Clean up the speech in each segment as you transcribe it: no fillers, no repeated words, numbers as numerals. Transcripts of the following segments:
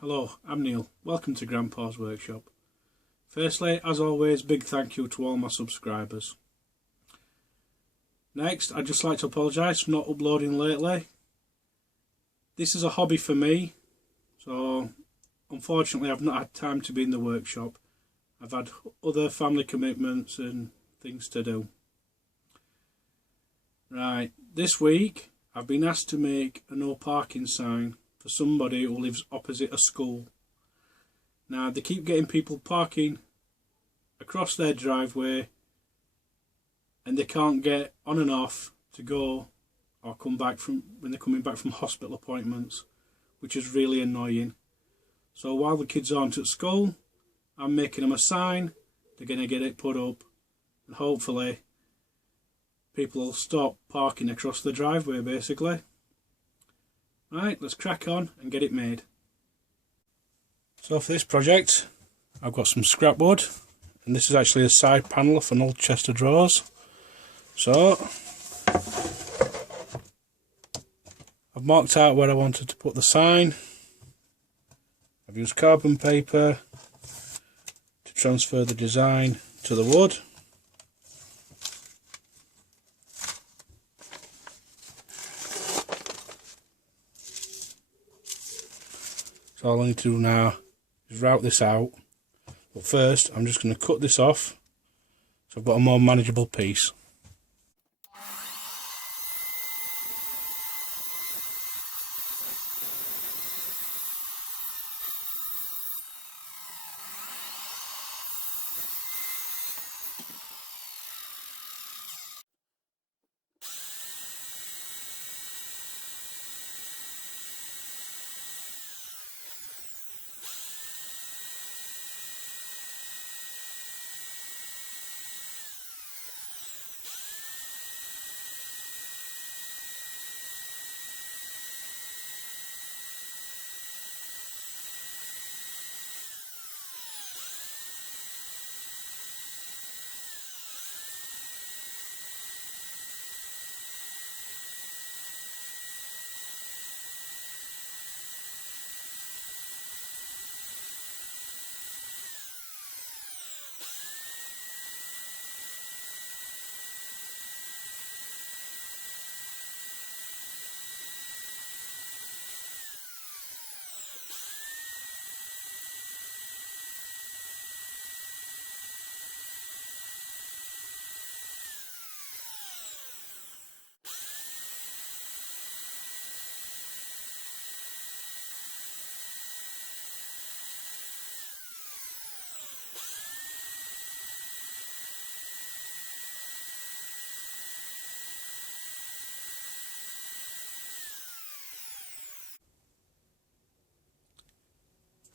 Hello, I'm Neil. Welcome to Grandpa's Workshop. Firstly, as always, big thank you to all my subscribers. Next, I'd just like to apologise for not uploading lately. This is a hobby for me, so unfortunately I've not had time to be in the workshop. I've had other family commitments and things to do. Right, this week I've been asked to make a no parking sign for somebody who lives opposite a school. Now they keep getting people parking across their driveway and they can't get on and off to go or come back from when they're coming back from hospital appointments, which is really annoying. So while the kids aren't at school, I'm making them a sign. They're going to get it put up and hopefully people will stop parking across the driveway basically. Right, let's crack on and get it made. So for this project I've got some scrap wood, and this is actually a side panel of an old chest of drawers. So I've marked out where I wanted to put the sign. I've used carbon paper to transfer the design to the wood. So all I need to do now is route this out, but first I'm just going to cut this off so I've got a more manageable piece.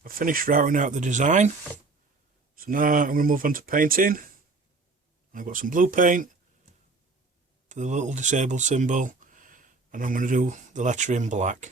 I've finished routing out the design, so now I'm going to move on to painting. I've got some blue paint for the little disabled symbol, and I'm going to do the letter in black.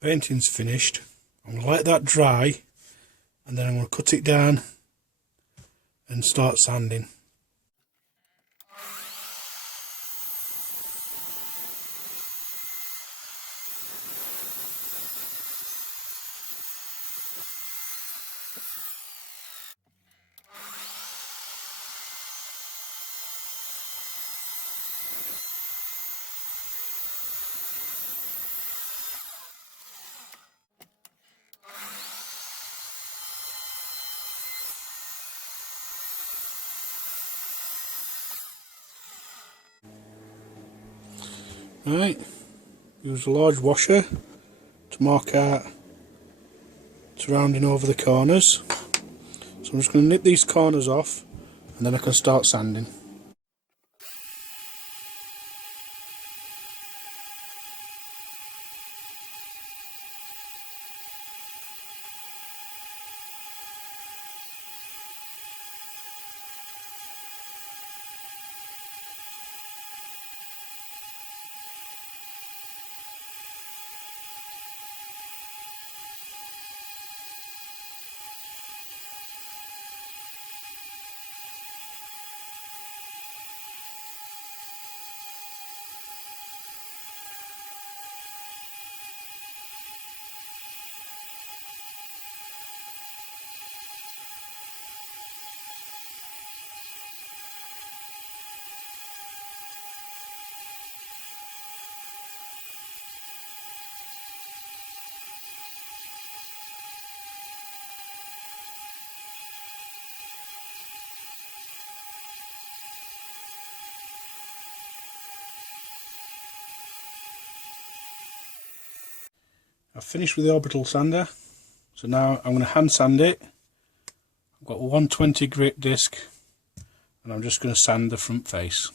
painting's finished. I'm going to let that dry, and then I'm going to cut it down and start sanding. Right, use a large washer to mark out surrounding over the corners. So I'm just going to nip these corners off, and then I can start sanding. I've finished with the orbital sander, so now I'm going to hand sand it. I've got a 120 grit disc, and I'm just going to sand the front face.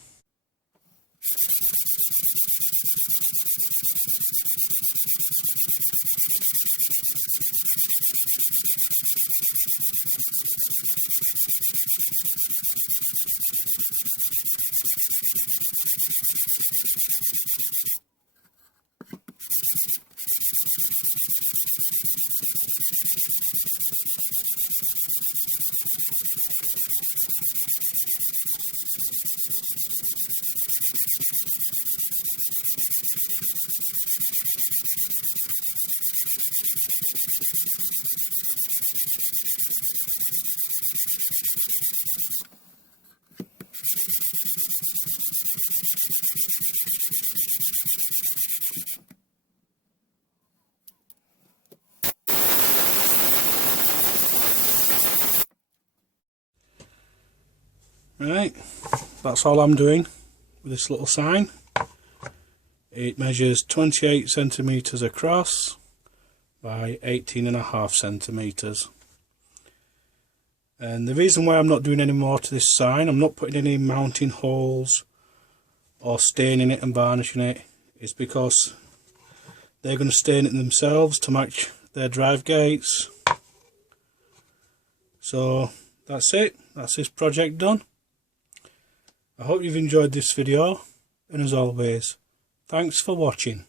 Right, that's all I'm doing with this little sign. It measures 28 centimetres across by 18.5 centimetres. And the reason why I'm not doing any more to this sign, I'm not putting any mounting holes or staining it and varnishing it, is because they're going to stain it themselves to match their drive gates. So that's it, that's this project done. I hope you've enjoyed this video, and as always, thanks for watching.